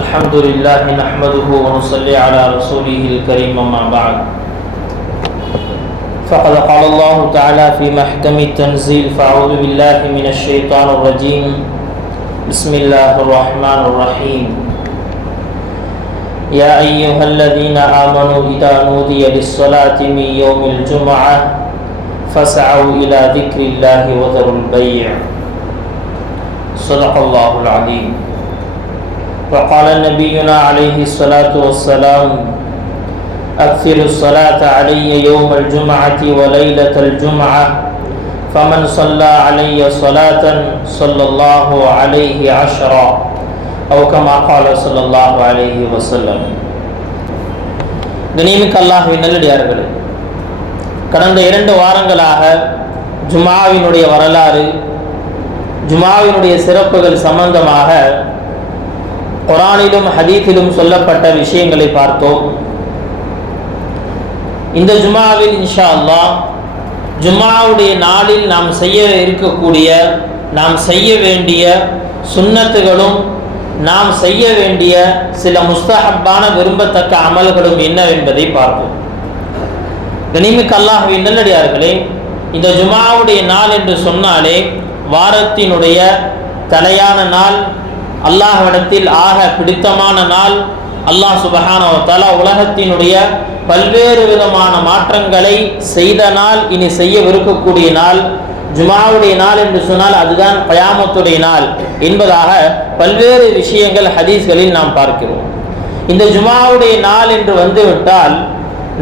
الحمد لله نحمده ونصلي على رسوله الكريم أما بعد فقد قال الله تعالى في محكم التنزيل فأعوذ بالله من الشيطان الرجيم بسم الله الرحمن الرحيم يا أيها الذين آمنوا إذا نودي للصلاة من يوم الجمعة فاسعوا إلى ذكر الله وذروا البيع صدق الله العظيم وقال نبينا عليه الصلاة والسلام أكثر الصلاة علي يوم الجمعة وليلة الجمعة فمن صلى علي صلاة صلى الله عليه عشرا أو كما قال صلى الله عليه وسلم. கண்ணியமிக்க அல்லாஹ்வின் நல்லடியார்களே, கடந்த 2 வாரங்களாக ஜும்ஆவினுடைய வரலாறு, ஜும்ஆவினுடைய சிறப்புகள் சம்பந்தமாக குர்ஆனிலும் ஹதீஸிலும் சொல்லப்பட்ட விஷயங்களை பார்த்தோம். இந்த ஜும்ஆவில் இன்ஷா அல்லாஹ் ஜும்ஆவுடைய நாளில் நாம் செய்ய இருக்கக்கூடிய, நாம் செய்ய வேண்டிய சுன்னத்துகளும் நாம் செய்ய வேண்டிய சில முஸ்தஹப்பான விரும்பத்தக்க அமல்களும் என்னவென்பதை பார்ப்போம். கண்ணியமிக்க அல்லாஹ்வின் நல்லடியார்களே, இந்த ஜும்ஆவுடைய நாள் என்று சொன்னாலே வாரத்தினுடைய தலையான நாள், அல்லாஹ்விடத்தில் ஆக பிடித்தமான நாள், அல்லாஹ் சுப்ஹானஹு வ தஆலா உலகத்தினுடைய பல்வேறு விதமான மாற்றங்களை செய்த நாள், இனி செய்யவிருக்கக்கூடிய நாள். ஜும்ஆவுடைய நாள் என்று சொன்னால் அதுதான் கியாமத்துடைய நாள் என்பதாக பல்வேறு விஷயங்கள் ஹதீஸ்களில் நாம் பார்க்கிறோம். இந்த ஜும்ஆவுடைய நாள் என்று வந்துவிட்டால்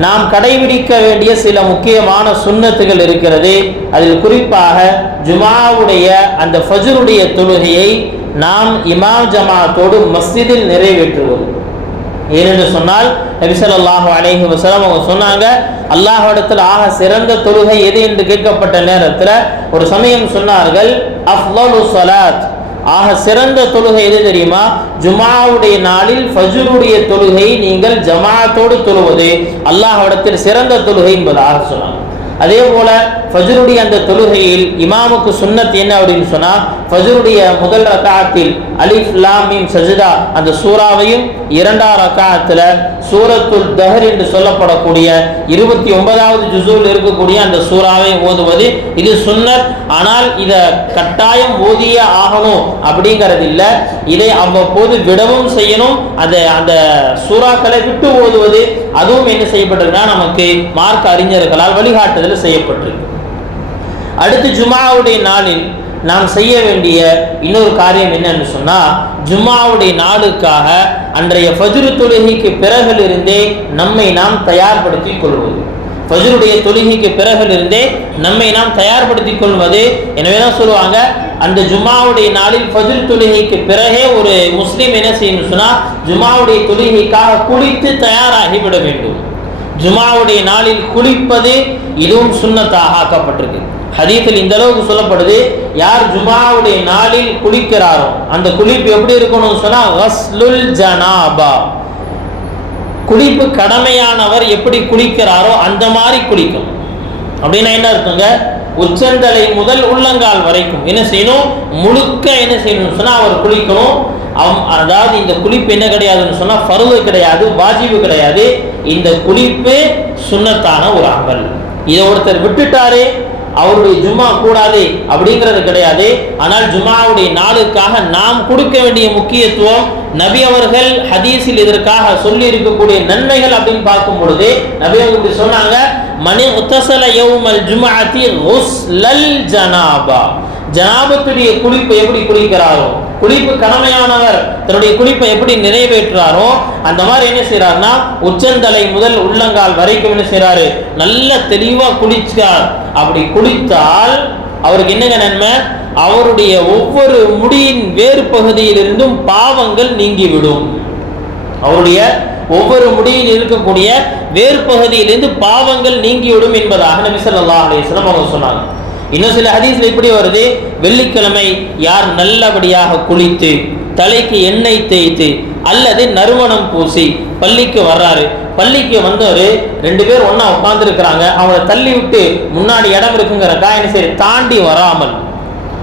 நாம் கடைபிடிக்க வேண்டிய சில முக்கியமான சுன்னத்துகள் இருக்கிறது. அதில் குறிப்பாக ஜும்ஆவுடைய அந்த ஃபஜ்ருடைய தொழுகையை நாம் இமாம் ஜமாஅத்தோடு மஸ்ஜிதில் நிறைவேற்றுவது. ஏனென்று சொன்னால் நபி ஸல்லல்லாஹு அலைஹி வஸல்லம் அவங்க சொன்னாங்க, அல்லாஹ்விடத்தில் ஆக சிறந்த தொழுகை எது என்று கேட்கப்பட்ட நேரத்தில் ஒரு சமயம் சொன்னார்கள், அஃலலு ஸலாத், ஆக சிறந்த தொழுகை எது தெரியுமா? ஜும்ஆவுடைய நாளில் ஃபஜ்ருடைய தொழுகை நீங்கள் ஜமாஅத்தோடு தொழுவது அல்லாஹ்விடத்தில் சிறந்த தொழுகை என்பதாக சொன்னாங்க. அதே போல ஃபஜ்ருடைய அந்த தொழுகையில் இமாமுக்கு சுன்னத் என்ன அப்படின்னு சொன்னா, ஃபஜ்ருடைய முதல் ரக்அத்தில் அலிஃப் லாம் மீம் சஜ்தா அந்த சூராவையும், 2ஆம் ரக்அத்தில் சூரத்துல் தஹர் என்று சொல்லப்படக்கூடிய 29வது ஜுஸூல் இருக்கக்கூடிய அந்த சூராவை ஓதுவது இது சுன்னத். ஆனால் இதை கட்டாயம் ஓதிய ஆகணும் அப்படிங்கிறது இல்லை. இதை அவ்வப்போது விடவும் செய்யணும். அந்த சூறாக்களை விட்டு ஓதுவது அதுவும் என்ன செய்யப்பட்டிருக்குன்னா நமக்கு மார்க்க அறிஞர்களால் வழிகாட்டுதல் செய்யப்பட்டிருக்கு. அடுத்து ஜும்ஆவுடைய நாளில் நாம் செய்ய வேண்டிய இன்னொரு காரியம் என்னன்னு சொன்னா, ஜும்ஆவுடைய நாளுக்காக அன்றைய ஃபஜ்ரு தொழுகைக்கு பிறகிலிருந்தே நம்மை நாம் தயார்படுத்திக் கொள்வது. ஃபஜ்ருடைய தொழுகைக்கு பிறகிலிருந்தே நம்மை நாம் தயார்படுத்திக் கொள்வது. எனவே தான் சொல்லுவாங்க, அந்த ஜும்ஆவுடைய நாளில் ஃபஜ்ர் தொழுகைக்கு பிறகே ஒரு முஸ்லீம் என்ன செய்யணும் சொன்னா, ஜும்ஆவுடைய தொழுகைக்காக குளித்து தயாராகிவிட வேண்டும். ஜும்ஆவுடைய நாளில் குளிப்பது இதுவும் சுன்னத்தாக ஆக்கப்பட்டிருக்கு. ஹதீஸில் இந்த அளவுக்கு சொல்லப்படுது, யார் ஜும்ஆவுடைய நாளில் குளிக்கிறாரோ அந்த குளிப்பு எப்படி இருக்கணும்னு சொன்னா, கஸ்லுல் ஜனாபா, குளிப்பு கடமையானவர் எப்படி குளிக்கிறாரோ அந்த மாதிரி குளிக்கணும். அப்படின்னா என்ன இருக்குங்க, உச்சந்தலை முதல் உள்ளங்கால் வரைக்கும் என்ன செய்யணும், முழுக்க என்ன செய்யணும்னு சொன்னா அவர் குளிக்கணும். அதாவது இந்த குளிப்பு என்ன கிடையாதுன்னு சொன்னா ஃபர்து கிடையாது, வாஜிபு கிடையாது. இந்த குளிப்பு சுன்னத்தான ஒரு அமல். இதை ஒருத்தர் விட்டுட்டாரே அவருடைய ஜும்ஆ கூடாது அப்படிங்கிறது கிடையாது. ஆனால் ஜும்ஆவுடைய நாளுக்காக நாம் கொடுக்க வேண்டிய முக்கியத்துவம், நபி அவர்கள் ஹதீஸில் இதற்காக சொல்லி இருக்கக்கூடிய நன்மைகள் அப்படின்னு பார்க்கும் பொழுது நபி அவர்கள் இப்படி சொன்னாங்க, மனி உத்தஸல யௌமல் ஜும்ஆத்தி குஸ்லல் ஜனாபா, ஜனாபத்துடைய குளிப்பு எப்படி குளிக்கிறாரோ, குளிப்பு கடமையானவர் தன்னுடைய குளிப்பை எப்படி நிறைவேற்றுறாரோ அந்த மாதிரி என்ன செய்யறாருன்னா உச்சந்தலை முதல் உள்ளங்கால் வரைக்கும் என்ன செய்யறாரு, நல்ல தெளிவா குளிச்சார். அப்படி குளித்தால் அவருக்கு என்னங்க நன்மை, அவருடைய ஒவ்வொரு முடியின் வேறு பகுதியிலிருந்தும் பாவங்கள் நீங்கிவிடும். அவருடைய ஒவ்வொரு முடியில் இருக்கக்கூடிய வேறு பகுதியிலிருந்து பாவங்கள் நீங்கிவிடும் என்பதாக நபி ஸல்லல்லாஹு அலைஹி வஸல்லம் அவங்க சொன்னாங்க. இன்னும் சில ஹதீஸ்ல இப்படி வருது, வெள்ளிக்கிழமை யார் நல்லபடியாக குளித்து தலைக்கு எண்ணெய் தேய்த்து அல்லது நறுமணம் பூசி பள்ளிக்கு வர்றாரு, பள்ளிக்கு வந்தவர் 2 பேர் ஒண்ணா உட்கார்ந்து இருக்கிறாங்க, அவங்கள தள்ளி விட்டு முன்னாடி இடம் இருக்குங்கிறக்கா என்ன செய்ய தாண்டி வராமல்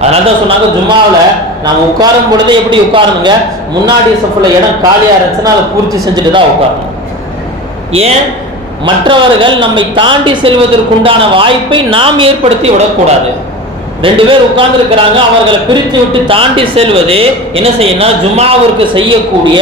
அதனால தான் சொன்னாங்க ஜும்மாவில் நாம் உட்காரும் பொழுதே எப்படி உட்காரணுங்க, முன்னாடி சஃப்ல இடம் காலியாக இருந்துச்சுன்னா அதை பூர்த்தி செஞ்சுட்டு தான் உட்காரணும். ஏன், மற்றவர்கள் நம்மை தாண்டி செல்வதற்குண்டான வாய்ப்பை நாம் ஏற்படுத்தி விடக்கூடாது. 2 பேர் உட்கார்ந்து இருக்கிறாங்க, அவர்களை பிரித்து விட்டு தாண்டி செல்வது என்ன செய்யணும், ஜும்மாவிற்கு செய்யக்கூடிய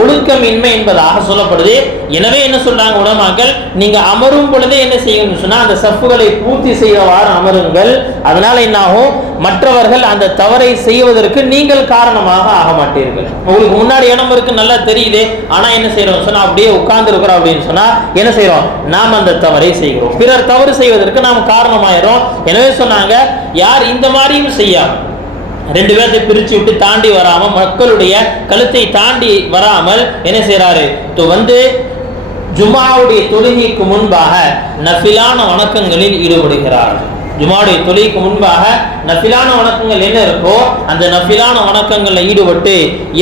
ஒழுக்கமின்மை என்பதாக சொல்லப்படுது. எனவே என்ன சொல்றாங்க உலமாக்கள், நீங்க அமரும் பொழுதே என்ன செய்யணும்னு சொன்னா அந்த சஃப்புகளை பூர்த்தி செய்தவாறு அமருங்கள். அதனால என்ன ஆகும், மற்றவர்கள் அந்த தவறை செய்வதற்கு நீங்கள் காரணமாக ஆக மாட்டீர்கள். உங்களுக்கு முன்னாடி இடம் இருக்கு நல்லா தெரியுது, ஆனா என்ன செய்யறோம் சொன்னா அப்படியே உட்கார்ந்து இருக்கிறோம் அப்படின்னு சொன்னா என்ன செய்யறோம், நாம் அந்த தவறை செய்கிறோம், பிறர் தவறு செய்வதற்கு நாம் காரணமாயிரும். எனவே சொன்னாங்க யார் இந்த மாதிரியும் செய்யாம 2 பேர்த்தை பிரிச்சு விட்டு தாண்டி வராம, மக்களுடைய கழுத்தை தாண்டி வராமல் என்ன செய்யறாரு, வந்து ஜும்மாவுடைய தொழுகைக்கு முன்பாக நஃபிலான வணக்கங்களில் ஈடுபடுகிறார். ஜும்மாவுடைய தொழுகைக்கு முன்பாக நஃபிலான வணக்கங்கள் என்ன இருக்கோ அந்த நஃபிலான வணக்கங்களில் ஈடுபட்டு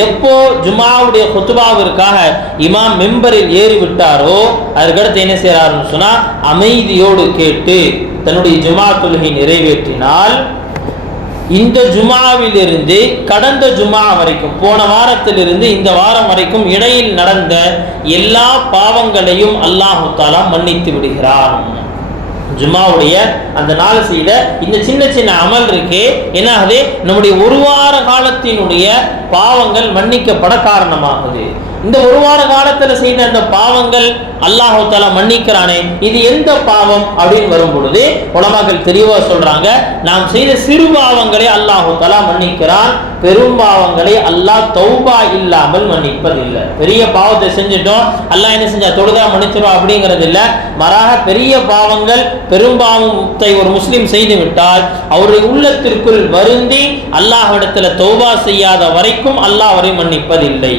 எப்போ ஜும்மாவுடைய குத்துபாவிற்காக இமாம் மெம்பரில் ஏறி விட்டாரோ அதுக்கடுத்து என்ன செய்யறாருன்னு சொன்னா அமைதியோடு கேட்டு தன்னுடைய ஜும்மா தொழுகை நிறைவேற்றினால் இந்த ஜும்மாவிலிருந்து கடந்த ஜும்மா வரைக்கும், போன வாரத்திலிருந்து இந்த வாரம் வரைக்கும் இடையில் நடந்த எல்லா பாவங்களையும் அல்லாஹு தஆலா மன்னித்து விடுகிறார். ஜும்மாவுடைய அந்த நாள் செய்த இந்த சின்ன சின்ன அமல் இருக்கே என்ன ஆகுது, நம்முடைய ஒரு வார காலத்தினுடைய பாவங்கள் மன்னிக்கப்பட காரணமாகுது. இந்த ஒரு வார காலத்துல செய்த அந்த பாவங்கள் அல்லாஹ் தஆலா மன்னிக்கிறானே, இது எந்த பாவம் அப்படின்னு வரும் பொழுது உலமாக்கள் தெளிவா சொல்றாங்க, நாம் செய்த சிறு பாவங்களை அல்லாஹ் தஆலா மன்னிக்கிறான், பெரும் பாவங்களை அல்லாஹ் தௌபா இல்லாமல் மன்னிப்பதில்லை. பெரிய பாவத்தை செஞ்சுட்டோம் அல்லாஹ் என்ன செஞ்சா தொழுதா மன்னிச்சிடும் அப்படிங்கிறது இல்லை. மாறாக பெரிய பாவங்கள் பெரும் பாவத்தை ஒரு முஸ்லிம் செய்து விட்டால் அவருடைய உள்ளத்திற்குள் வருந்தி அல்லாஹ்விடத்துல தௌபா செய்யாத வரைக்கும் அல்லாஹ் அவரை மன்னிப்பதில்லை.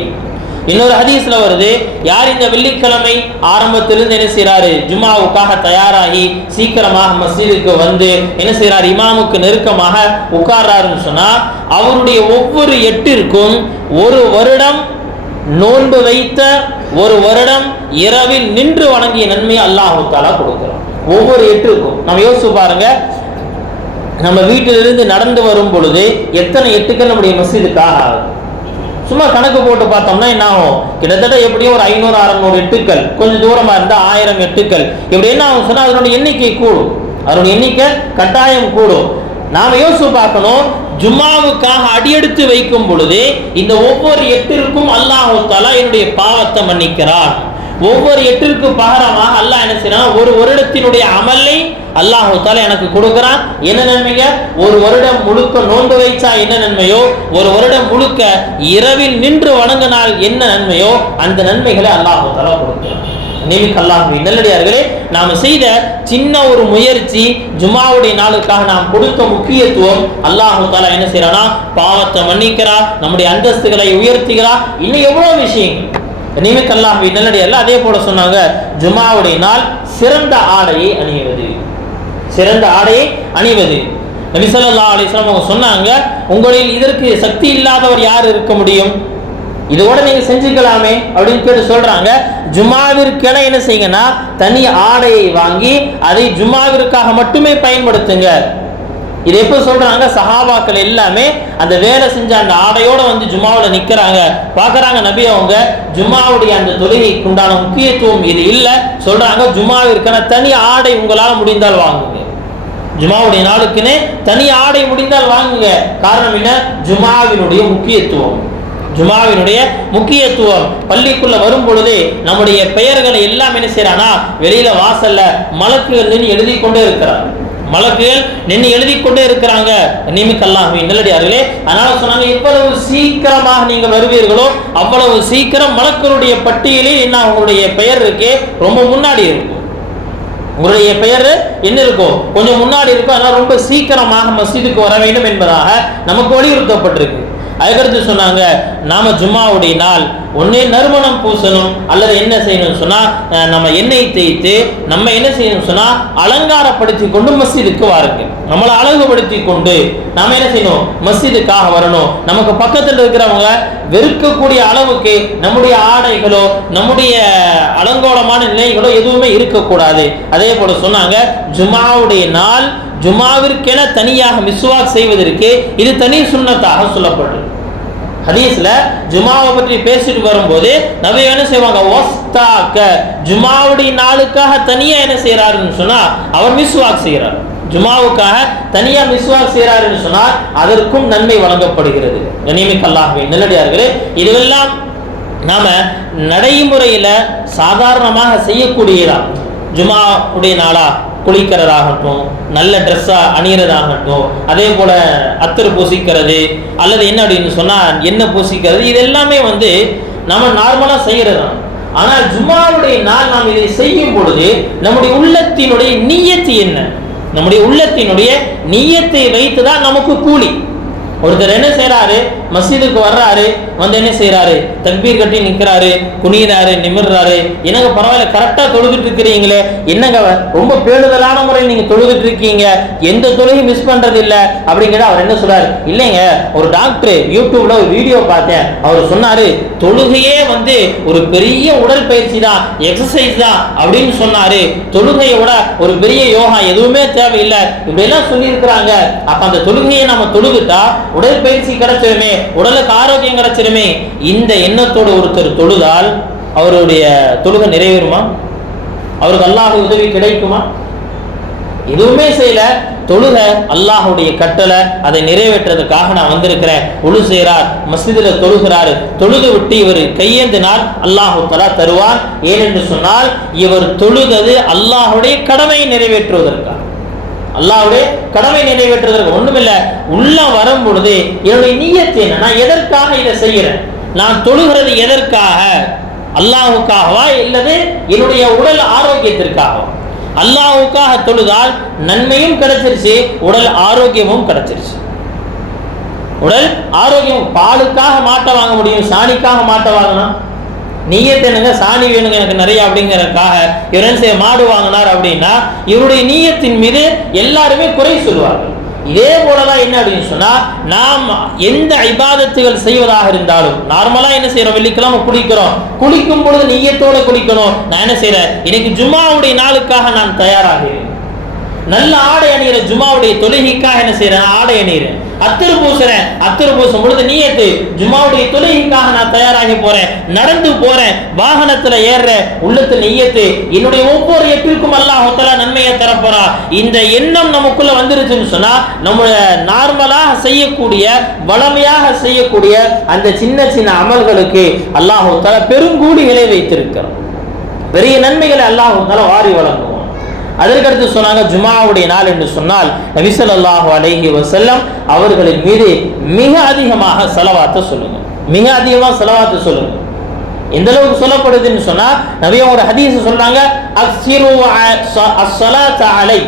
இன்னொரு ஹதீஸ்ல வருது, யார் இந்த வெள்ளிக்கிழமை ஆரம்பத்திலிருந்து என்ன செய்யறாரு, ஜும்மாவுக்காக தயாராகி சீக்கிரமாக மஸ்ஜிதுக்கு வந்து என்ன செய்யறாரு, இமாமுக்கு நெருக்கமாக உட்கார்றாருன்னு சொன்னா அவருடைய ஒவ்வொரு எட்டிற்கும் ஒரு வருடம் நோன்பு வைத்த, ஒரு வருடம் இரவில் நின்று வணங்கிய நன்மையை அல்லாஹ் தஆலா கொடுக்கிறான். ஒவ்வொரு எட்டிற்கும் நம்ம யோசிச்சு பாருங்க, நம்ம வீட்டிலிருந்து நடந்து வரும் பொழுது எத்தனை எட்டுக்கள் நம்முடைய மஸ்ஜிதுக்காக ஆகுது. சும்மா கணக்கு போட்டு பார்த்தோம்னா என்ன ஆகும், கிட்டத்தட்ட எப்படியும் ஒரு 500-600 எட்டுக்கள், கொஞ்சம் தூரமா இருந்தா 1000 எட்டுக்கள், இப்படி என்ன ஆகும் சொன்னா அதனுடைய எண்ணிக்கை கூடும், அதனுடைய எண்ணிக்கை கட்டாயம் கூடும். நாம யோசிச்சு பார்க்கணும், ஜும்மாவுக்காக அடியெடுத்து வைக்கும் பொழுது இந்த ஒவ்வொரு எட்டிற்கும் அல்லாஹ் தஆலா என்னுடைய பாவத்தை மன்னிக்கிறார். ஒவ்வொரு எட்டிற்கு பகரமாக அல்லாஹ் என்ன செய்யறான், ஒரு வருடத்தினுடைய அமலை அல்லாஹ் தஆலா எனக்கு கொடுக்கிறான். என்ன நன்மைங்க, ஒரு வருடம் முழுக்க நோன்பு வைச்சா என்ன நன்மையோ, ஒரு வருடம் முழுக்க இரவில் நின்று வணங்கினால் என்ன நன்மையோ அந்த நன்மைகளை அல்லாஹ் தஆலா கொடுக்கிறான். நிமிக் அல்லாஹ்வின் நல்லடியார்களே, நாம் செய்த சின்ன ஒரு முயற்சி, ஜும்மாவுடைய நாளுக்காக நாம் கொடுத்த முக்கியத்துவம் அல்லாஹ் தஆலா என்ன செய்யறானா, பாவத்தை மன்னிக்கிறார், நம்முடைய அந்தஸ்துகளை உயர்த்துகிறார், இன்னும் எவ்வளவு விஷயங்கள். நிமிக் அல்லாஹ்வின் நல்லடியார்கள் அதே போல சொன்னாங்க, ஜும்மாவுடைய நாள் சிறந்த ஆடையை அணிவது, சிறந்த ஆடையை அணிவது. நபி ஸல்லல்லாஹு அலைஹி வஸல்லம் அவங்க சொன்னாங்க, உங்களில் இதற்கு சக்தி இல்லாதவர் யார் இருக்க முடியும், இதோட நீங்க செஞ்சுக்கலாமே அப்படின்னு கேட்டு சொல்றாங்க. ஜும்மாவிற்கென என்ன செய்யுங்கன்னா தனி ஆடையை வாங்கி அதை ஜும்மாவிற்காக மட்டுமே பயன்படுத்துங்க. இது எப்ப சொல்றாங்க, சஹாபாக்கள் எல்லாமே அந்த வேலை செஞ்ச அந்த ஆடையோட வந்து ஜும்மாவில் நிக்கிறாங்க, பாக்குறாங்க நபி அவங்க ஜும்மாவுடைய அந்த தொழுகைக்கு உண்டான முக்கியத்துவம் இது இல்லை, சொல்றாங்க ஜும்மாவிற்கான தனி ஆடை உங்களால் முடிந்தால் வாங்குங்க, ஜும்மாவுடைய நாளுக்குன்னு தனி ஆடை முடிந்தால் வாங்குங்க. காரணம் என்ன, ஜும்மாவினுடைய முக்கியத்துவம், ஜும்மாவினுடைய முக்கியத்துவம். பள்ளிக்குள்ள வரும் பொழுதே நம்முடைய பெயர்களை எல்லாம் என்ன செய்யறானா, வெளியில வாசல்ல மலக்குகள் நின்று எழுதி கொண்டே இருக்கிறாங்க, மலக்குகள் நின்று எழுதி கொண்டே இருக்கிறாங்க. நிமிக் அல்லாஹ்வின் நல்லடியார்களே, அதனால சொன்னாங்க, எவ்வளவு சீக்கிரமாக நீங்க வருவீர்களோ அவ்வளவு சீக்கிரம் மலக்குகளுடைய பட்டியலில் என்ன உங்களுடைய பெயர் இருக்கே ரொம்ப முன்னாடி இருக்கும், உங்களுடைய பெயர் என்ன இருக்கும் கொஞ்சம் முன்னாடி இருக்கும். அதனால ரொம்ப சீக்கிரமாக மஸ்ஜிதுக்கு வர வேண்டும் என்பதாக நமக்கு வலியுறுத்தப்பட்டிருக்கு. அதுக்கடுத்து சொன்னாங்க, நாம ஜும்மாவுடைய நாள் ஒன்னே நறுமணம் பூசணும், அல்லது என்ன செய்யணும் சொன்னா நம்ம எண்ணெய் தேய்த்து நம்ம என்ன செய்யணும் சொன்னா அலங்காரப்படுத்தி கொண்டு மஸ்ஜிதுக்கு வாருங்கள். நம்மளை அழகுபடுத்தி கொண்டு நாம என்ன செய்யணும், மஸ்ஜிதுக்காக வரணும். நமக்கு பக்கத்தில் இருக்கிறவங்க வெறுக்கக்கூடிய அளவுக்கு நம்முடைய ஆடைகளோ நம்முடைய அலங்கோலமான நிலைகளோ எதுவுமே இருக்கக்கூடாது. அதே போல சொன்னாங்க, ஜும்மாவுடைய நாள் ஜுமாவிற்கென தனியாக மிஸ்வாக் செய்வதற்கு இது தனி சுன்னத்தாக சொல்லப்பட்டது. ஹதீஸ்ல ஜுமாவை பற்றி பேசிட்டு வரும்போது நபி என்ன செய்வாங்க, ஒஸ்தாக்க ஜுமாவுடைய நாளுக்காக தனியா என்ன செய்யறாருன்னு சொன்னா அவர் மிஸ்வாக் செய்யறார். ஜுமாவுக்காக தனியா மிஸ்வாக் செய்யறாருன்னு சொன்னால் அதற்கும் நன்மை வழங்கப்படுகிறது. கண்ணியமிக்க அல்லாஹ்வின் நல்லடியார்களே, இதுவெல்லாம் நாம நடைமுறையில சாதாரணமாக செய்யக்கூடியதா. ஜுமாவுடைய நாளா குளிக்கிறதாகட்டும், நல்ல ட்ரெஸ்ஸா அணிகிறதாகட்டும், அதே போல அத்தர் பூசிக்கிறது அல்லது என்ன அப்படின்னு சொன்னா எண்ணெய் பூசிக்கிறது, இது எல்லாமே நம்ம நார்மலா செய்யறது தான். ஆனால் ஜுமாவுடைய நாள் நாம் இதை செய்யும் பொழுது நம்முடைய உள்ளத்தினுடைய நியத்து என்ன, நம்முடைய உள்ளத்தினுடைய நியத்தை வைத்துதான் நமக்கு கூலி. ஒருத்தர் என்ன செய்யறாரு, மஸ்ஜிதுக்கு வர்றாரு, என்ன செய்யறாரு, தக்பீர் கட்டி நிற்கிறாரு, குனிறாரு, நிமிர்றாரு, என்னங்க பரவாயில்ல கரெக்டா தொழுதுட்டு இருக்கிறீங்களே, என்னங்க ரொம்ப பேணுதலான முறை நீங்க தொழுதுட்டு இருக்கீங்க, எந்த தொழுகையும் மிஸ் பண்றது இல்ல அப்படிங்கிற அவர் என்ன சொல்றாரு, இல்லைங்க ஒரு டாக்டர் யூடியூப்ல ஒரு வீடியோ பார்த்தேன், அவர் சொன்னாரு தொழுகையே ஒரு பெரிய உடற்பயிற்சி தான், எக்ஸசைஸ் தான் அப்படின்னு சொன்னாரு, தொழுகையை விட ஒரு பெரிய யோகா எதுவுமே தேவையில்லை இப்படி எல்லாம் சொல்லி இருக்கிறாங்க. அப்ப அந்த தொழுகையை நம்ம தொழுதுட்டா உடற்பயிற்சி கிடைச்சிருமே, உடலுக்கு ஆரோக்கியம் கிடைச்சிருமே. இந்த எண்ணத்தோடு ஒருத்தர் தொழுதால் அவருடைய தொழுகை நிறைவேறுமா? அவருக்கு அல்லாஹ் உதவி கிடைக்குமா? எதுவுமே செய்யல, தொழுகை அல்லாஹுடைய கட்டளை, அதை நிறைவேற்றதுக்காக நான் வந்திருக்கிறேன். ஒழு செய்கிறார், மஸ்ஜிதுல தொழுகிறார், தொழுது விட்டு இவர் கையேந்தினால் அல்லாஹு தஆலா தருவார். ஏனென்று சொன்னால் இவர் தொழுதது அல்லாஹுடைய கடமையை நிறைவேற்றுவதற்காக, அல்லாஹ்வுடைய கடமை நிறைவேற்றுவதற்கு. ஒண்ணுமில்ல, உள்ள வரும் பொழுது என்னுடைய நியத்து என்ன, நான் எதற்காக இதை செய்கிறேன், நான் தொழுகிறது எதற்காக, அல்லாஹுக்காகவா இல்லது என்னுடைய உடல் ஆரோக்கியத்திற்காகவா? அல்லாஹுக்காக தொழுதால் நன்மையும் கிடைச்சிருச்சு, உடல் ஆரோக்கியமும் கிடைச்சிருச்சு. உடல் ஆரோக்கியம், பாலுக்காக மாட்டை வாங்க முடியும், சாணிக்காக மாட்டை வாங்கணும். நீயத்து என்னங்க, சாணி வேணுங்க எனக்கு நிறைய அப்படிங்கிறதுக்காக இவர் மாடு வாங்கினார் அப்படின்னா இவருடைய நீயத்தின் மீது எல்லாருமே குறை சொல்வார்கள். இதே போலதான் என்ன அப்படின்னு சொன்னா, நாம் எந்த இபாதத்துகள் செய்வதாக இருந்தாலும் நார்மலா என்ன செய்யறோம், வெள்ளிக்கிழமை குளிக்கிறோம், குளிக்கும் பொழுது நீயத்தோட குளிக்கணும். நான் என்ன செய்யறேன், இன்னைக்கு ஜும்மாவுடைய நாளுக்காக நான் தயாராகிறேன், நல்ல ஆடை அணிகிற, ஜும்மாவுடைய தொழுகைக்காக என்ன செய்யறேன், ஆடை அணிகிறேன், அத்தர் பூசுறேன், அத்தர் பூசும் பொழுது நீயத்து ஜும்மாவுடைய தொழுகைக்காக நான் தயாராகி போறேன், நடந்து போறேன், வாகனத்துல ஏறுறேன், உள்ளத்துல நீயத்து என்னுடைய ஒவ்வொரு எட்டிற்கும் அல்லாஹ் தஆலா நன்மையை தரப்போறா. இந்த எண்ணம் நமக்குள்ள வந்துருச்சுன்னு சொன்னா நம்ம நார்மலாக செய்யக்கூடிய, வளமையாக செய்யக்கூடிய அந்த சின்ன சின்ன அமல்களுக்கு அல்லாஹ் தஆலா பெருங்கூலிகளை வைத்திருக்கிறார், பெரிய நன்மைகளை அல்லாஹ் தஆலா வாரி வழங்குவார். அதற்கடுத்து சொன்னாங்க, ஜுமாவுடைய நாள் என்று சொன்னால் நபி ஸல்லல்லாஹு அலைஹி வஸல்லம் அவர்களின் மீது மிக அதிகமாக ஸலவாத்தை சொல்லுங்க, மிக அதிகமாக ஸலவாத்தை சொல்லுங்க. எந்த அளவுக்கு சொல்லப்படுதுன்னு சொன்னா நபி ஒரு ஹதீஸ் சொல்றாங்க, அக்ஸிரு அஸ்ஸலாத அலை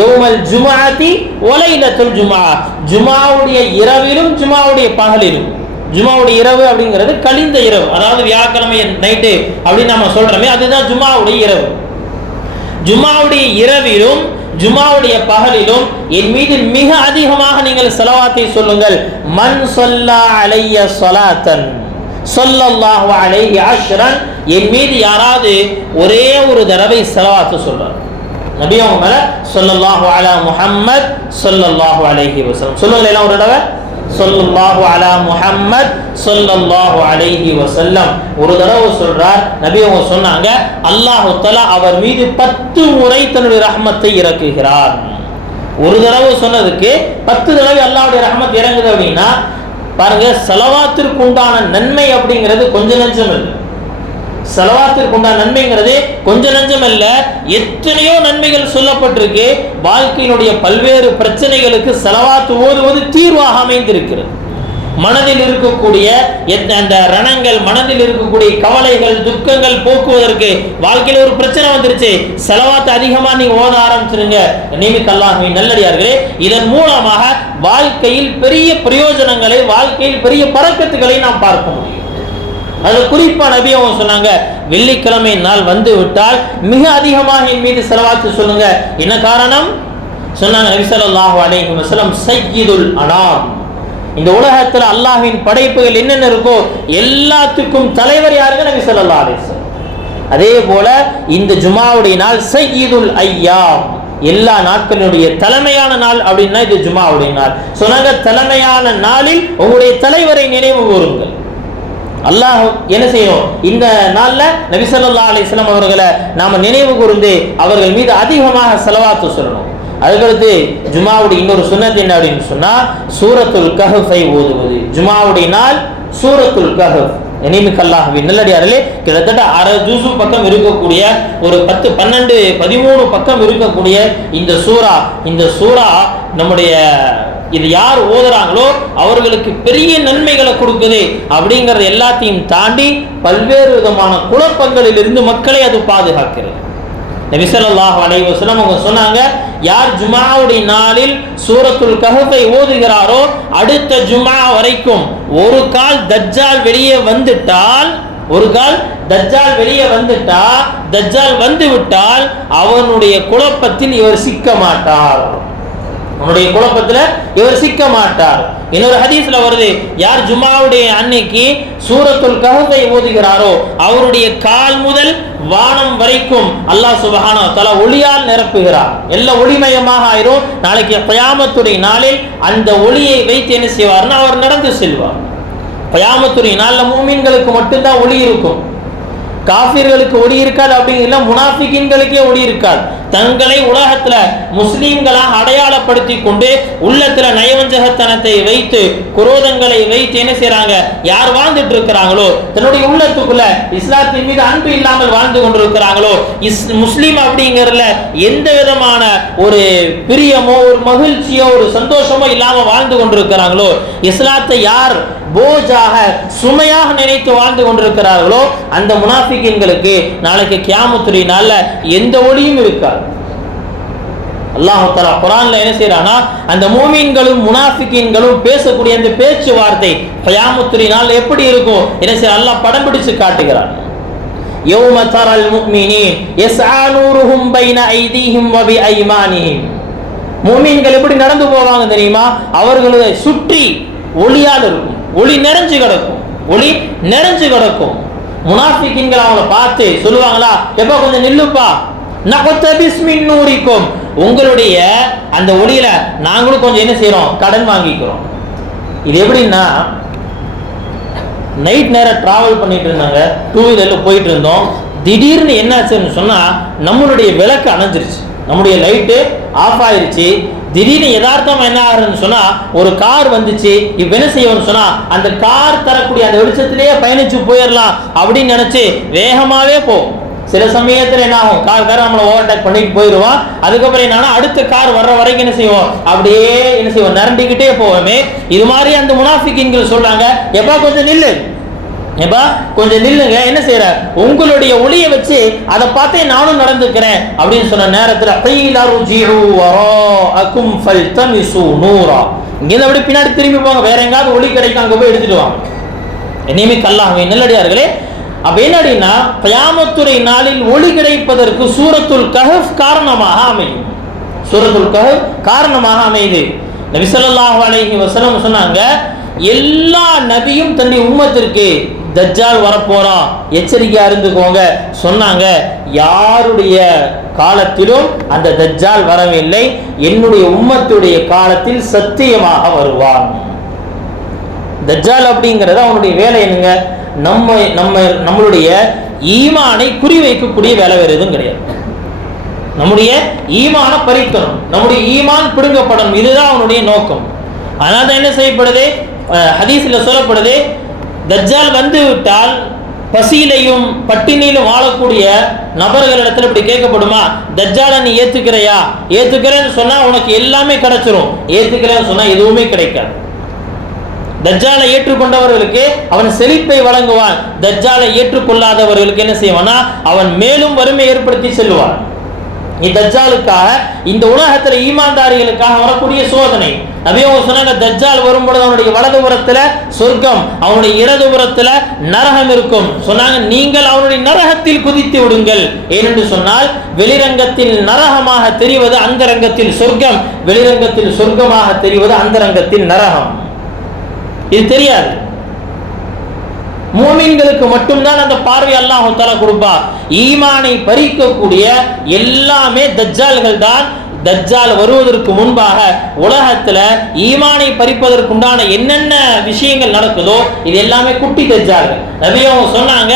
யௌமல் ஜும்ஆத்தி வ லைலத்துல் ஜும்ஆ, ஜுமாவுடைய இரவிலும் ஜுமாவுடைய பகலிலும். ஜுமாவுடைய இரவு அப்படிங்கிறது கழிந்த இரவு, அதாவது வியாழக்கிழமை நைட்டு அப்படின்னு நம்ம சொல்றோமே, அதுதான் ஜுமாவுடைய இரவு. ஜுமாவுடைய இரவிலும் ஜுமாவுடைய பகலிலும் என் மீது மிக அதிகமாக நீங்கள் ஸலவாத்தை சொல்லுங்கள். மன் ஸல்லா அலைய ஸலாத்தன் ஸல்லல்லாஹு அலைஹி அஷ்ரன், என் மீது யாராவது ஒரே ஒரு தடவை ஸலவாத்து சொல்றார், நபி அவங்க மேல ஸல்லல்லாஹு அலா முஹம்மத் ஸல்லல்லாஹு அலைஹி வஸல்லம் சொல்லுங்க எல்லாம் ஒரு தடவை, ஸல்லல்லாஹு அலா முஹம்மத் ஸல்லல்லாஹு அலைஹி வஸல்லம் ஒரு தடவை சொல்றார். நபி அவங்க சொன்னாங்க, அல்லாஹ் தஆலா அவர் மீது 10 முறை தன்னுடைய ரஹ்மத்தை இறக்குகிறார். ஒரு தடவை சொன்னதுக்கு 10 தடவை அல்லாஹ்வுடைய ரஹ்மத் இறங்குது அப்படின்னா பாருங்க, ஸலவாத்திற்கு உண்டான நன்மை அப்படிங்கிறது கொஞ்ச நஞ்சம் இல்லை. ஸலவாத்திற்கு உண்டான நன்மைங்கிறது கொஞ்ச நஞ்சம் அல்ல, எத்தனையோ நன்மைகள் சொல்லப்பட்டிருக்கு. வாழ்க்கையினுடைய பல்வேறு பிரச்சனைகளுக்கு ஸலவாத் ஓதுவது தீர்வாக அமைந்திருக்கிறது. மனதில் இருக்கக்கூடிய அந்த ரணங்கள், மனதில் இருக்கக்கூடிய கவலைகள், துக்கங்கள் போக்குவதற்கு, வாழ்க்கையில் ஒரு பிரச்சனை வந்துருச்சு, ஸலவாத் அதிகமா நீங்க ஓத ஆரம்பிச்சிருங்க. நீமிக்க அல்லாஹ்வின் நல்லடியார்களே, இதன் மூலமாக வாழ்க்கையில் பெரிய பிரயோஜனங்களை, வாழ்க்கையில் பெரிய பரக்கத்துகளை நாம் பார்க்க முடியும். அது குறிப்பா நபி அவங்க சொன்னாங்க, வெள்ளிக்கிழமை நாள் வந்து விட்டால் மிக அதிகமாக என் மீது ஸலவாத் சொல்லுங்க. என்ன காரணம் சொன்னாங்க நபி ஸல்லல்லாஹு அலைஹி வஸல்லம், சய்யிதுல் அனாம், இந்த உலகத்துல அல்லாஹ்வின் படைப்புகள் என்னென்ன இருக்கோ எல்லாத்துக்கும் தலைவர் யாருங்க, நபி ஸல்லல்லாஹு அலைஹி வஸல்லம். அதே போல இந்த ஜுமாவுடைய நாள் சய்யிதுல் ஐயாம், எல்லா நாட்களுடைய தலைமையான நாள் அப்படின்னா இது ஜும்ஆவுடைய நாள். சொன்னாங்க, தலைமையான நாளில் உங்களுடைய தலைவரை நினைவு கூறுங்கள். அல்லாஹ் என்ன செய்யும், இந்த நாள்ல நபி ஸல்லல்லாஹு அலைஹி வஸல்லம் அவர்களை நாம நினைவு கூர்ந்து அவர்கள் மீது அதிகமாக ஸலவாத்து சொல்லணும். அதுக்கடுத்து ஜும்ஆவுடைய இன்னொரு சுன்னத் என்ன அப்படின்னு சொன்னா, சூரத்துல் கஹ்ஃபை ஓதுவது. ஜும்ஆவுடைய நாள் சூரத்துல் கஹ்ஃப். இனிமிக்க அல்லாஹ்வின் நல்லடியார்களே, கிட்டத்தட்ட அரை ஜுஸு பக்கம் இருக்கக்கூடிய, ஒரு 10, 12, 13 பக்கம் இருக்கக்கூடிய இந்த சூரா நம்முடைய இது யார் ஓதுறாங்களோ அவர்களுக்கு பெரிய நன்மைகளை கொடுக்குது. அப்படிங்கறது எல்லாத்தையும் தாண்டி பல்வேறு விதமான குழப்பங்களில் இருந்து மக்களை அது பாதுகாக்கிறது. நபி ஸல்லல்லாஹு அலைஹி வஸல்லம் அவங்க சொன்னாங்க, யார் ஜும்ஆவுடைய நாளில் சூரத்துல் கஹ்ஃபை ஓதுகிறாரோ அடுத்த ஜும்ஆ வரைக்கும் ஒரு கால் தஜ்ஜால் வெளியே வந்துட்டால், தஜ்ஜால் வந்து விட்டால் அவனுடைய குழப்பத்தில் இவர் சிக்க மாட்டார். இன்னொரு ஹதீஸ்ல வருது, யார் ஜும்ஆவுடைய அன்னைக்கு சூரத்துல் கஹ்ஃபை ஓதுகிறாரோ அவருடைய கால் முதல் வானம் வரைக்கும் அல்லாஹ் சுப்ஹானஹு வ தஆலா ஒளியால் நிரப்புகிறார். எல்லாம் ஒளிமயமாக ஆயிரும். நாளைக்கு கியாமத்துடைய நாளில் அந்த ஒளியை வைத்து என்ன செய்வார்னா அவர் நடந்து செல்வார். கியாமத்துடைய நாள்ல மூமின்களுக்கு மட்டும்தான் ஒளி இருக்கும், காஃபிர்களுக்கு ஒளி இருக்காது. அப்படிங்கிற முனாஃபிகின்களுக்கே ஒளி இருக்காது. தங்களை உலகத்துல முஸ்லீம்களாக அடையாளப்படுத்தி கொண்டு உள்ளத்துல நயவஞ்சகத்தனத்தை வைத்து குரோதங்களை வைத்து என்ன செய்யறாங்க, யார் வாழ்ந்துட்டு இருக்கிறாங்களோ, தன்னுடைய உள்ளத்துக்குள்ள இஸ்லாத்தின் மீது அன்பு இல்லாமல் வாழ்ந்து கொண்டிருக்கிறாங்களோ, முஸ்லீம் அப்படிங்கறதுல எந்த விதமான ஒரு பிரியமோ ஒரு மகிழ்ச்சியோ ஒரு சந்தோஷமோ இல்லாம வாழ்ந்து கொண்டிருக்கிறாங்களோ, இஸ்லாத்தை யார் போஜாக சுமையாக நினைத்து வாழ்ந்து கொண்டிருக்கிறார்களோ அந்த முனாஃபிகின்களுக்கு நாளைக்கு கியாமத்துடைய நாள்ல எந்த ஒளியும் இருக்காது. அல்லாஹ் தஆலா குர்ஆன்ல என்ன செய்றானா, அந்த மூமின்களும் முனாஃபிகின்களும் பேசக்கூடிய அந்த பேச்சுவார்த்தை கியாமத்துடைய நாள்ல எப்படி இருக்கும் என்ன செய்ய அல்லாஹ் படம் பிடிச்சு காட்டுகிறான். யௌம தரல் முஃமினீன் யஸ்ஆ நூருஹும் பைன ஐதீஹிம் வ பிஐமானிஹிம். மூமின்கள் எப்படி நடந்து போவாங்க தெரியுமா, அவர்களை சுற்றி ஒளியால் இருக்கும், ஒளி நிறைஞ்சு கிடக்கும். முனாஃபிகின்கள் அவங்கள பார்த்து சொல்லுவாங்களா, எப்ப கொஞ்சம் நில்லுப்பா, நகதபிஸ் மின் நூரிக்கும், உங்களுடைய அந்த ஒளியில நாங்களும் கொஞ்சம் என்ன செய்யறோம், கடன் வாங்கிக்கிறோம். இது எப்படின்னா, நைட் நேரம் டிராவல் பண்ணிட்டு இருந்தாங்க, 2 வீலர்ல போயிட்டு இருந்தோம். திடீர்னு என்னாச்சுன்னு சொன்னா நம்மளுடைய விளக்கு அணைஞ்சிருச்சு, நம்முடைய லைட்டு ஆஃப் ஆயிருச்சு. திடீர்னு யதார்த்தம் என்ன ஆகுதுன்னு சொன்னா, ஒரு கார் வந்துச்சு. இப்ப என்ன செய்யணும்னு சொன்னா, அந்த கார் தரக்கூடிய அந்த வெளிச்சத்திலேயே பயணிச்சு போயிடலாம் அப்படின்னு நினைச்சு வேகமாவே போகும். சில சமயத்துல என்ன ஆகும், கார் நம்மளை ஓவர்டேக் பண்ணிட்டு போயிடுவான். அதுக்கப்புறம் என்னன்னா அடுத்த கார் வர்ற வரைக்கும் என்ன செய்வோம், அப்படியே என்ன செய்வோம், நிரண்டிக்கிட்டே போவோமே. இது மாதிரி அந்த முனாஃபிகின்கள் சொல்றாங்க, எப்பா கொஞ்சம் நில்லுங்க, என்ன செய்யற, உங்களுடைய ஒளியை வச்சு அதை பார்த்தே நானும் நடந்துக்கிறேன் அப்படின்னு சொன்ன நேரத்துல அப்படி பின்னாடி திரும்பி போங்க, வேற எங்காவது ஒளி கிடைக்கும், அங்க போய் எடுத்துட்டு வாங்க. இனிமே கல்லாஹ்வின் நல்லடியார்களே, அப்ப என்னடின்னா கியாமத்துடைய நாளில் ஒளி கிடைப்பதற்கு சூரத்துல் கஹ்ஃப் காரணமாக அமையுது. நபி ஸல்லல்லாஹு அலைஹி வஸல்லம் சொன்னாங்க, எல்லா நபியும் தன்னுடைய உம்மத்திற்கு தஜ்ஜால் வரப்போறான், எச்சரிக்கையா இருந்துக்கோங்க சொன்னாங்க. யாருடைய காலத்திலும் அந்த தஜ்ஜால் வரவில்லை, என்னுடைய உம்மத்துடைய காலத்தில் சத்தியமாக வருவான். தஜ்ஜால் அப்படிங்கிறது அவனுடைய வேலை என்னங்க, நம்மளுடைய ஈமானை குறிவைக்கக்கூடிய வேலை வேறு எதுவும் கிடையாது. நம்முடைய ஈமான பறிக்கணும், நம்முடைய ஈமான் பிடுங்கப்படணும், இதுதான் அவனுடைய நோக்கம். அதனால என்ன செய்யப்படுது, ஹதீஸ்ல சொல்லப்படுது, தஜ்ஜால் வந்து விட்டால் பசியிலையும் பட்டினியிலும் வாழக்கூடிய நபர்களிடத்துல இப்படி கேட்கப்படுமா, தஜ்ஜாலை நீ ஏத்துக்கிறேன்னு சொன்னா உனக்கு எல்லாமே கிடைச்சிரும், ஏத்துக்கிறேன்னு சொன்னா எதுவுமே கிடைக்காது. தஜ்ஜாலை ஏற்றுக்கொண்டவர்களுக்கு அவன் செழிப்பை வழங்குவான், தஜ்ஜாலை ஏற்றுக்கொள்ளாதவர்களுக்கு என்ன செய்வானா அவன் மேலும் வறுமை ஏற்படுத்தி செல்வான். தஜ்ஜாலுக்காக இந்த உலகத்துல ஈமான்தாரிகளுக்காக வரக்கூடிய சோதனை. நபியவங்க சொன்னாங்க, தஜ்ஜால் வரும்பொழுது அவனுடைய வலதுபுறத்துல சொர்க்கம், அவனுடைய இடதுபுறத்துல நரகம் இருக்கும். சொன்னாங்க, நீங்கள் அவனுடைய நரகத்தில் குதித்து விடுங்கள். ஏனென்று சொன்னால் வெளிரங்கத்தில் நரகமாக தெரிவது அந்தரங்கத்தில் சொர்க்கம், வெளிரங்கத்தில் சொர்க்கமாக தெரிவது அந்தரங்கத்தில் நரகம். இது தெரியாது. மூமின்களுக்கு மட்டும்தான் அந்த பார்வை அல்லாஹ் தஆலா கொடுப்பார். ஈமானை பறிக்கக்கூடிய எல்லாமே தஜ்ஜால்கள் தான். தஜ்ஜால் வருவதற்கு முன்பாக உலகத்துல ஈமானை பறிப்பதற்குண்டான என்னென்ன விஷயங்கள் நடக்குதோ இது எல்லாமே குட்டி தஜ்ஜால்கள். நபி அவங்க சொன்னாங்க,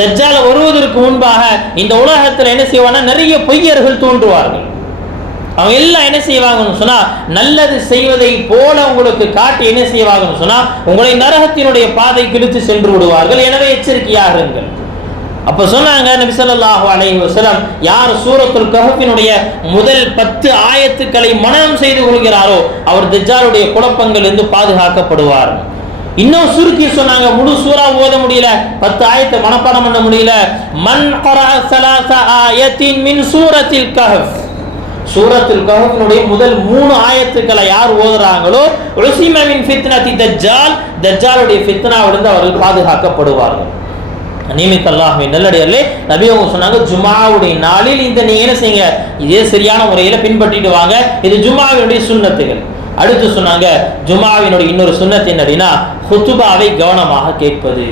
தஜ்ஜால் வருவதற்கு முன்பாக இந்த உலகத்துல என்ன செய்வாங்கன்னா நிறைய பொய்யர்கள் தோன்றுவார்கள். அவங்க எல்லாம் என்ன செய்வாங்கன்னு சொன்னா நல்லது செய்வதை போல உங்களுக்கு காட்டி என்ன செய்வாங்கன்னு சொன்னா உங்களை நரகத்தினுடைய பாதைக்கு இழுத்து சென்று விடுவார்கள். எனவே எச்சரிக்கையாக இருங்கள். அப்ப சொன்னாங்க நபி ஸல்லல்லாஹு அலைஹி வஸல்லம், யார் சூரத்துல் கஹ்ஃபினுடைய முதல் 10 ஆயத்துக்களை மனனம் செய்து கொள்கிறாரோ அவர் தஜ்ஜாலுடைய குழப்பங்களிலிருந்து பாதுகாக்கப்படுவார். இன்னும் சுருக்கி சொன்னாங்க, முழு சூரா ஓத முடியல, 10 ஆயத்தை மனப்பாடம் பண்ண முடியல. மன் கரஅ ஸலாஸ ஆயத்தின் மின் சூரத்தில் கஹ்ஃப், சூரத்துல் கஹ்ஃபினுடைய முதல் 3 ஆயத்துக்களை யார் ஓதுறாங்களோ உஸிம மின் ஃபித்னதி தஜ்ஜால், தஜ்ஜாலுடைய ஃபித்னாவிலிருந்து அவர்கள் பாதுகாக்கப்படுவார்கள். நியமித்த அல்லாஹ்வின் நல்லடியார்களே, நபி அவங்க சொன்னாங்க, ஜும்ஆவுடைய நாளில் இந்த நீங்க என்ன செய்யுங்க, இதே சரியான முறையில் பின்பற்றிட்டு வாங்க. இது ஜும்ஆவினுடைய சுன்னத்துகள். அடுத்து சொன்னாங்க, ஜும்ஆவினுடைய இன்னொரு சுன்னத் என்ன அப்படின்னா ஹுதுபாவை கவனமாக கேட்பது.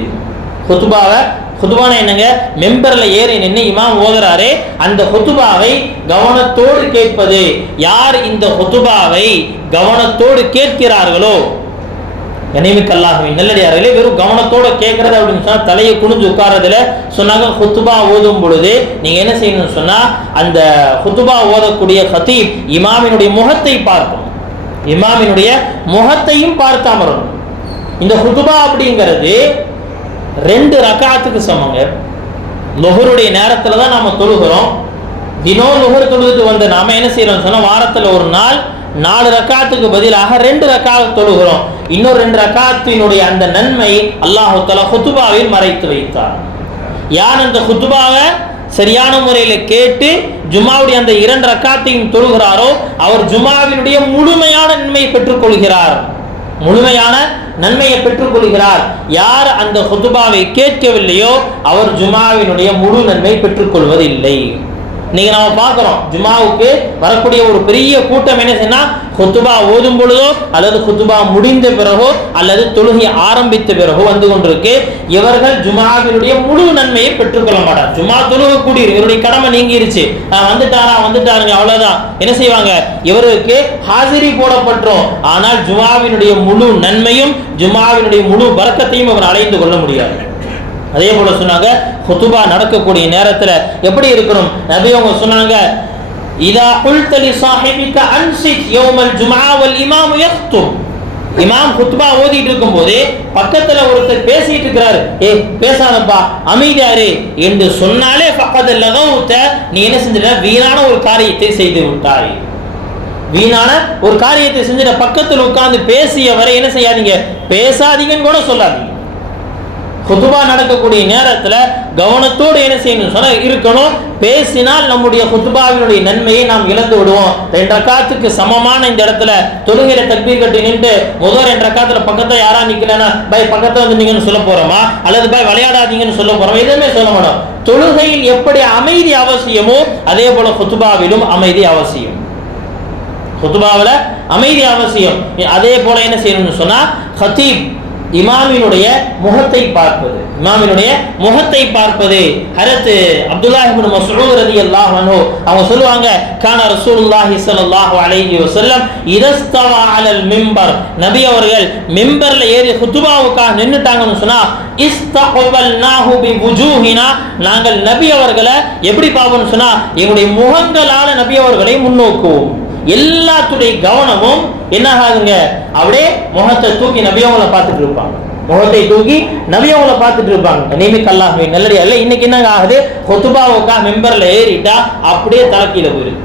ஹுதுபானா என்னங்க, மெம்பர்ல ஏறி நின்று இமாம் ஓதுறாரே அந்த ஹுதுபாவை கவனத்தோடு கேட்பது. யார் இந்த ஹுதுபாவை கவனத்தோடு கேட்கிறார்களோ, கனிமிக்க அல்லாஹ்வின் நல்லடியார்களே, வெறும் கவனத்தோட கேட்கறது அப்படின்னு சொன்னா தலையை குனிஞ்சு உட்கார்றதுல சொன்னாங்க. ஹுத்துபா ஓதும் பொழுது நீங்க என்ன செய்யணும்னு சொன்னா அந்த ஹுத்துபா ஓதக்கூடிய ஹதீப் இமாமினுடைய முகத்தை பார்க்கணும், இமாமினுடைய முகத்தையும் பார்த்து அமரணும். இந்த ஹுத்துபா அப்படிங்கிறது 2 ரக்காத்துக்கு சமங்க. லுஹருடைய நேரத்துல தான் நாம தொழுகிறோம். தினம் லுஹர் தொழுதுட்டு வந்த நாம என்ன செய்யறோம் சொன்னா வாரத்துல ஒரு நாள் 4 ரக்காத்துக்கு பதிலாக 2 ரக்காத் தொழுகிறோம். இன்னொரு 2 ரக்காத்தினுடைய அந்த நன்மை அல்லாஹ் தஆலா ஹுதுபாவில் மறைத்து வைத்தார். யார் அந்த ஹுதுபாவை சரியான முறையில் கேட்டு ஜும்ஆவுடைய அந்த 2 ரக்காத்தையும் தொழுகிறாரோ அவர் ஜும்ஆவினுடைய முழுமையான நன்மையை பெற்றுக்கொள்கிறார், முழுமையான நன்மையை பெற்றுக்கொள்கிறார். யார் அந்த ஹுதுபாவை கேட்கவில்லையோ அவர் ஜும்ஆவினுடைய முழு நன்மை பெற்றுக்கொள்வதில்லை. நீங்க நாம பார்க்கிறோம், ஜும்ஆவுக்கு வரக்கூடிய ஒரு பெரிய கூட்டம் என்ன செய்யனா ஹுதுபா ஓதும் பொழுதோ அல்லது ஹுதுபா முடிந்த பிறகோ அல்லது தொழுகை ஆரம்பித்த பிறகோ வந்து கொண்டிருக்கு. இவர்கள் ஜும்ஆவினுடைய முழு நன்மையை பெற்றுக்கொள்ள மாட்டார். ஜும்ஆ தொழுக கூடிய இவருடைய கடமை நீங்கிருச்சு, வந்துட்டாருங்க அவ்வளவுதான். என்ன செய்வாங்க, இவருக்கு ஹாசிரி போடப்பட்டோம். ஆனால் ஜும்ஆவினுடைய முழு நன்மையும் ஜும்ஆவினுடைய முழு பரக்கத்தையும் அவர் அடைந்து கொள்ள முடியாது. அதே போல சொன்னாங்க, ஹுதுபா நடக்கக்கூடிய நேரத்துல எப்படி இருக்கணும், நபி அவங்க சொன்னாங்க, இதா குல்த லி ஸாஹிபிக அன்சித் யௌமல் ஜும்ஆ வல் இமாம் யக்தும். இமாம் ஹுத்பா ஓதிட்டு இருக்கும்போது பக்கத்துல ஒருத்தர் பேசிட்டு இருக்கிறாரு, பேசாதப்பா அமைதியாரு என்று சொன்னாலே ஃபக்கத் லகவுத, நீ என்ன செஞ்சிட்ட, வீணான ஒரு காரியத்தை செய்து விட்டாய். வீணான ஒரு காரியத்தை செஞ்சிட்ட. பக்கத்தில் உட்கார்ந்து பேசியவரை என்ன செய்யாதீங்க, பேசாதீங்கன்னு கூட சொல்லாதீங்க. ஹுதுபா நடக்கக்கூடிய நேரத்தில் கவனத்தோடு என்ன செய்யணும் சொன்னா இருக்கணும். பேசினால் நம்முடைய ஹுதுபாவினுடைய நன்மையை நாம் இழந்து விடுவோம். 2 ரக்காத்துக்கு சமமான இந்த இடத்துல தொழுகையில தக்பீர் கட்டி நின்று முதல் 2 ரக்காத்துல பக்கத்தை யாரா நிக்கலன்னா பாய் பக்கத்தை வந்து நீங்கன்னு சொல்ல போறோமா அல்லது பாய் விளையாடாதீங்கன்னு சொல்ல போறோமா, எதுவுமே சொல்ல மாட்டோம். தொழுகையில் எப்படி அமைதி அவசியமோ அதே போல ஹுதுபாவிலும் அமைதி அவசியம். ஹுதுபாவில அமைதி அவசியம். அதே போல என்ன செய்யணும்னு சொன்னா ஹதீப் இமாமினுடைய முகத்தை பார்ப்பது, இமாமினுடைய முகத்தை பார்ப்பது. ஹஜ்ரத் அப்துல்லாஹ் இப்னு மஸ்ஊத் ரலியல்லாஹு அன்ஹு அவங்க சொல்லுவாங்க, கான ரசூலுல்லாஹி ஸல்லல்லாஹு அலைஹி வஸல்லம் இதஸ்தவா அலல் மிம்பர், நபி அவர்கள் மிம்பர்ல ஏறி ஹுதுபாவுக்காக நின்னுட்டாங்கன்னு சொன்னா இஸ்தக்பல்னாஹு பிவுஜூஹினா, நாங்கள் நபி அவர்களை எப்படி பார்ப்போம்னு சொன்னா எங்களுடைய முகங்களால நபி அவர்களை முன்னோக்குவோம். எல்லாத்துடைய கவனமும் என்ன ஆகுதுங்க, அப்படியே முகத்தை தூக்கி நபியவங்களை பார்த்துட்டு இருப்பாங்க, முகத்தை தூக்கி நபியவங்களை பார்த்துட்டு இருப்பாங்க. நியமிக்க அல்லாஹ்வின் நல்லடியார்களே, இன்னைக்கு என்ன ஆகுது, ஹுதுபாவுக்கா மெம்பர்ல ஏறிட்டா அப்படியே தலைக்கீழ போயிருக்கு.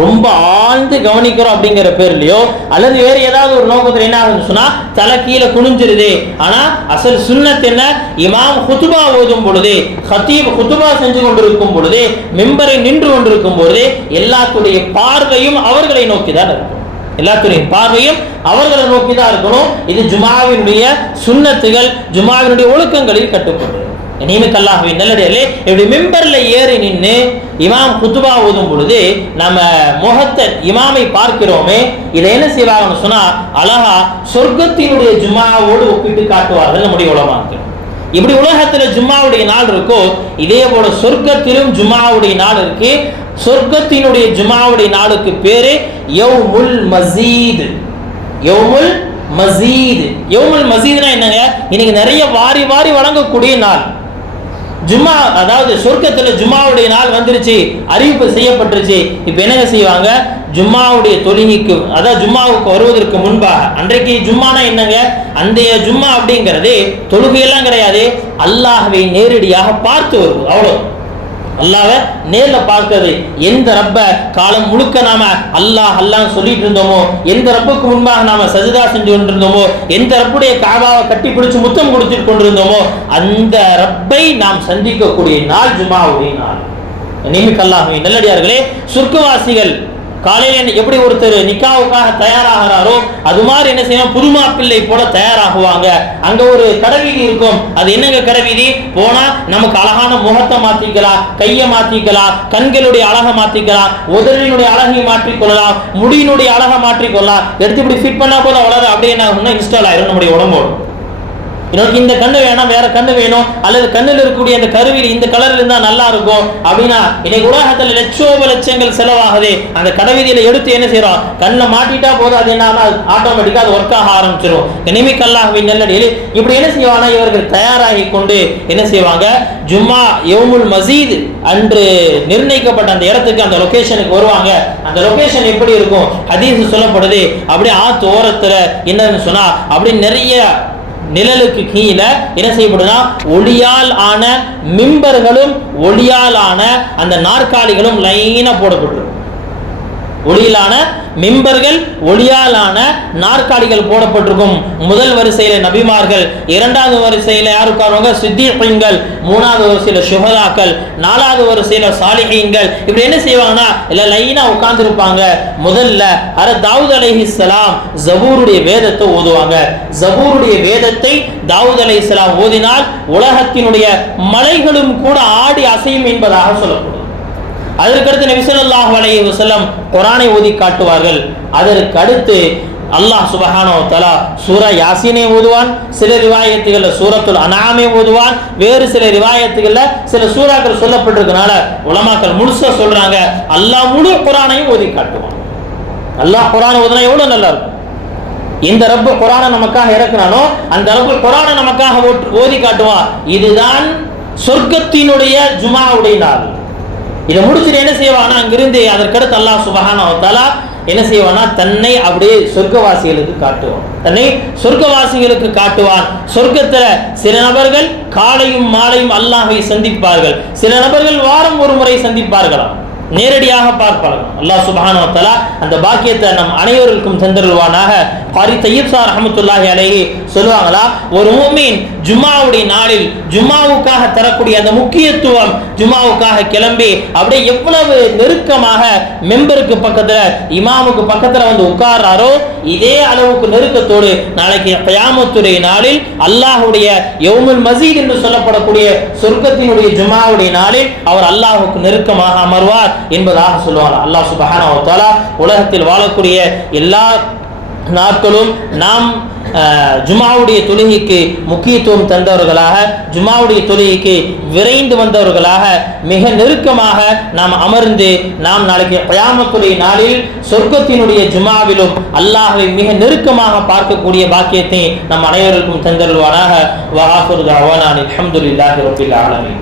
ரொம்ப ஆழ்ந்து கவனிக்கிறோம் அப்படிங்கிற பேர்லயோ அல்லது வேற ஏதாவது ஒரு நோக்கத்தில் என்ன ஆகுதுன்னு சொன்னா தலை கீழே குனிஞ்சிருது. ஆனா அசல் சுன்னத் என்ன, இமாம் ஹுதுபா ஓதும் பொழுது, ஹதீப் ஹுதுபா செஞ்சு கொண்டிருக்கும் பொழுது, மெம்பரை நின்று கொண்டிருக்கும் பொழுது எல்லாத்துடைய பார்வையும் அவர்களை நோக்கிதான் இருக்கும், எல்லாத்துடைய பார்வையும் அவர்களை நோக்கிதான் இருக்கணும். இது ஜும்ஆவினுடைய சுன்னத்துகள், ஜும்ஆவினுடைய ஒழுக்கங்களில் கட்டுப்படும். நியமிக்க அல்லாஹ்வின் நல்லடியார்களே, இப்படி மிம்பர்ல ஏறி நின்று இமாம் ஹுதுபா ஓதும் பொழுது நம்ம முகத்தை இமாமை பார்க்கிறோமே, இதை என்ன செய்வாங்கன்னு சொன்னா அழகா சொர்க்கத்தினுடைய ஜும்ஆவோடு ஒப்பிட்டு காட்டுவார்கள் நம்முடைய உலமாக்கள். இப்படி உலகத்துல ஜும்ஆவுடைய நாள் இருக்கோ இதே போல சொர்க்கத்திலும் ஜும்ஆவுடைய நாள் இருக்கு. சொர்க்கத்தினுடைய ஜுமாவுடைய நாளுக்கு பேரு யௌமுல் மஸீத். யௌமுல் மஸீத். யௌமுல் மஸீத்னா என்னங்க? இன்னைக்கு நிறைய வாரி வாரி வழங்கக்கூடிய நாள் ஜும்மா. அதாவது சொர்க்கத்தில் ஜும்மாவுடைய நாள் வந்துருச்சு, அறிவிப்பு செய்யப்பட்டுருச்சு. இப்போ என்னங்க செய்வாங்க? ஜும்மாவுடைய தொழுகைக்கு, அதாவது ஜும்மாவுக்கு வருவதற்கு முன்பாக, அன்றைக்கு ஜும்மானா என்னங்க? அந்த ஜும்மா அப்படிங்கிறது தொழுகையெல்லாம் கிடையாது, அல்லாஹ்வை நேரடியாக பார்த்து வருவது, அவ்வளோ. அல்லாஹ்வை நேர்ல பார்க்கிறது. எந்த ரப்ப காலம் முழுக்க நாம அல்லாஹ் அல்லாஹ் சொல்லிட்டு இருந்தோமோ, எந்த ரப்புக்கு முன்பாக நாம சஜிதா செஞ்சு கொண்டிருந்தோமோ, எந்த ரப்புடைய காபாவை கட்டி பிடிச்சு முத்தம் கொடுத்துட்டு கொண்டிருந்தோமோ, அந்த ரப்பை நாம் சந்திக்கக்கூடிய நாள் ஜும்மாவுடைய நாள். நிமிக் அல்லாஹ்வின் நல்லடியார்களே, சொர்க்கவாசிகள் காலையில் எப்படி ஒருத்தர் நிக்காவுக்காக தயாராகிறாரோ அது மாதிரி என்ன செய்யணும்? புதுமா பிள்ளை போல தயாராகுவாங்க. அங்க ஒரு கடைவீதி இருக்கும். அது என்னங்க கடைவீதி? போனா நமக்கு அழகான முகத்தை மாத்திக்கலாம், கையை மாத்திக்கலாம், கண்களுடைய அழகை மாத்திக்கலாம், உதவியினுடைய அழகை மாற்றிக்கொள்ளலாம், முடியினுடைய அழகை மாற்றிக்கொள்ளலாம். எடுத்து இப்படி ஃபிட் பண்ணா போல வளர அப்படியே என்ன இன்ஸ்டால் ஆயிரும் நம்முடைய உடம்போடு. இன்னொரு இந்த கண்ணு வேணாம், வேற கண்ணு வேணும், அல்லது கண்ணில் இருக்கக்கூடிய அந்த கருவியில் இந்த கலர்ல இருந்தா நல்லா இருக்கும் அப்படின்னா, இன்னைக்கு உலகத்துல லட்சங்கள் செலவாகுது. அந்த கடைவீதியில எடுத்து என்ன செய்யறோம்? கண்ணை மாட்டிட்டா போதும், அது என்ன ஆட்டோமேட்டிக்கா அது ஒர்க் ஆக ஆரம்பிச்சிடும். நிமிக் அல்லாஹ்வின் நல்லடியில் இப்படி என்ன செய்வாங்க? இவர்கள் தயாராகி கொண்டு என்ன செய்வாங்க? ஜும்மா யௌமுல் மஸீத் அன்று நிர்ணயிக்கப்பட்ட அந்த இடத்துக்கு, அந்த லொகேஷனுக்கு வருவாங்க. அந்த லொகேஷன் எப்படி இருக்கும்? ஹதீஸ் சொல்லப்படுது, அப்படியே ஆத்து ஓரத்துல என்னன்னு சொன்னா, அப்படி நிறைய நிழலுக்கு கீழே என்ன செய்யப்படுனா, ஒளியால் ஆன மிம்பர்களும் ஒளியால் ஆன அந்த நாற்காலிகளும் லைனா போடப்பட்டிருக்கும். ஒளியிலான மிம்பர்கள், ஒளியாலான நாற்காலிகள் போடப்பட்டிருக்கும். முதல் வரிசையில நபிமார்கள், இரண்டாவது வரிசையில யார் உட்காருவாங்க? சித்தீகீன்கள், மூணாவது வரிசையில சுஹதாக்கள், நாலாவது வரிசையில சாலிஹீன்கள். இப்படி என்ன செய்வாங்கன்னா எல்லாம் லைனா உட்கார்ந்து இருப்பாங்க. முதல்ல தாவூத் அலைஹிஸ்ஸலாம் ஜபூருடைய வேதத்தை ஓதுவாங்க. ஜபூருடைய வேதத்தை தாவூத் அலைஹிஸ்ஸலாம் ஓதினால் உலகத்தினுடைய மலைகளும் கூட ஆடி அசையும் என்பதாக சொல்லப்படும். அதற்கடுத்து நபி ஸல்லல்லாஹு அலைஹி வஸல்லம் குர்ஆனை ஓதி காட்டுவார்கள். அதற்கு அடுத்து அல்லாஹ் சுப்ஹானஹு வ தஆலா சூரா யாசீனை ஓதுவான். சில ரிவாயத்துகள்ல சூரத்துல் அன்ஆமை ஓதுவான். வேறு சில ரிவாயத்துகள்ல சில சூறாக்கள் சொல்லப்பட்டிருக்கனால உலமாக்கள் முழுசா சொல்றாங்க, அல்லாஹ் முழு குர்ஆனையும் ஓதி காட்டுவான். அல்லாஹ் குர்ஆனை ஓதுனா எவ்வளவு நல்லா இருக்கும். எந்த ரப்பு குர்ஆனை நமக்காக இறக்குறானோ அந்த ரப்பு குர்ஆனை நமக்காக ஓதி காட்டுவான். இதுதான் சொர்க்கத்தினுடைய ஜுமாவுடைய நாள். இதை முடிச்சுட்டு என்ன செய்வானா, அங்கிருந்து அதற்கடுத்து அல்லாஹ் சுப்ஹானஹு வ தஆலா என்ன செய்வானா, தன்னை அப்படியே சொர்க்கவாசிகளுக்கு காட்டுவான். தன்னை சொர்க்கவாசிகளுக்கு காட்டுவான். சொர்க்கத்துல சில நபர்கள் காலையும் மாலையும் அல்லாஹ்வை சந்திப்பார்கள். சில நபர்கள் வாரம் ஒரு முறை சந்திப்பார்களாம், நேரடியாக பார்ப்பார்கள். அல்லாஹ் சுப்ஹானஹு வ தஆலா அந்த பாக்கியத்தை நம் அனைவருக்கும் தந்தருள்வானாக. காரி தய்யிப் ஸார் ரஹ்மத்துல்லாஹி அலைஹி சொல்லுவாங்களா, ஒரு முஃமின் ஜும்மாவுடைய நாளில் ஜும்மாவுக்காக தரக்கூடிய அந்த முக்கியத்துவம், ஜும்மாவுக்காக கிளம்பி அப்படியே எவ்வளவு நெருக்கமாக மெம்பருக்கு பக்கத்துல, இமாமுக்கு பக்கத்துல வந்து உட்கார்றாரோ இதே அளவுக்கு நெருக்கத்தோடு நாளைக்கு கியாமத்துடைய நாளில் அல்லாஹ்வுடைய யௌமுல் மஸீத் என்று சொல்லப்படக்கூடிய சொர்க்கத்தினுடைய ஜும்மாவுடைய நாளில் அவர் அல்லாஹ்வுக்கு நெருக்கமாக அமர்வார் என்பதாக சொல்லுவாங்க. அல்லாஹ் சுப்ஹானஹு வ தஆலா உலகத்தில் வாழக்கூடிய எல்லா நாட்களும் நாம் ஜுமாவுடைய தொழுகைக்கு முக்கியத்துவம் தந்தவர்களாக, ஜுமாவுடைய தொழுகைக்கு விரைந்து வந்தவர்களாக, மிக நெருக்கமாக நாம் அமர்ந்து நாம் நாளைக்கு கியாமத்துடைய நாளில் சொர்க்கத்தினுடைய ஜுமாவிலும் அல்லாஹ்வை மிக நெருக்கமாக பார்க்கக்கூடிய பாக்கியத்தை நம் அனைவருக்கும் தந்தருள்வானாக. வ ஆகிரு தஅவானா அல்ஹம்துலில்லாஹி ரப்பில் ஆலமீன்.